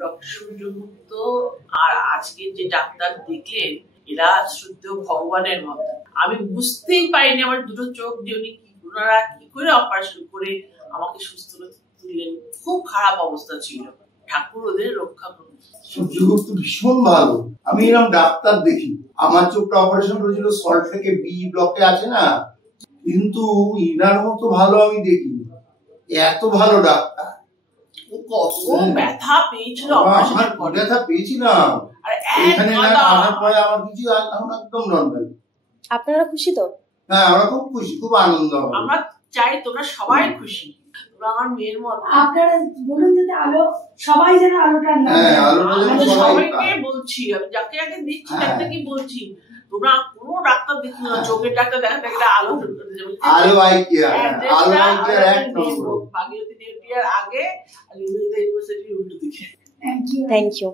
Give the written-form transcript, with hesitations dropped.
Doctor সূর্যগুপ্ত আর আজকে যে doctor দেখলেন এরা শ্রদ্ধেয় ভগবানের মতো। আমি বুঝতেই পারিনি আমার দুটো চোখ যে ওনারা কি করে অপারেশন করে আমাকে সুস্থ তুললেন। খুব খারাপ অবস্থা ছিল, ঠাকুর ওদের রক্ষা করুন। সূর্যগুপ্ত ভীষণ ভালো, আমি এরকম ডাক্তার দেখি। আমার চোখটা অপারেশন করেছিল সল্ট লেকে বি ব্লকে আছে না, কিন্তু ইনার মতো ভালো আমি দেখি। এত ভালো ডাক্তার। কত ব্যথা পেয়েছিল, ব্যথা পেয়েছিলাম এখানে আসার পরে আমার কিছু এখন একদম নর্মাল। আপনারা খুশি তো? হ্যাঁ, আমরা খুব খুশি, খুব আনন্দ। আমরা চাই তোমরা সবাই খুশি, তোমরা আমার মেয়ের মতো। আপনারা বলুন যাতে আলো সবাই যেন আলোটা না। হ্যাঁ, আলোটা যেন সবাইকে বলছি, আমি যাকে যাকে দিচ্ছি তাকে কি বলছি, তোমরা কোনো ডাক্তার দেখি না, চোখের ডাক্তার দেখাতে গেলে Alo Alo eye care, Alo eye care এক নম্বর, ভাগীরথী নেটিয়ার আগে আর ইউনিভার্সিটির উল্টো দিকে। Thank you. Thank you.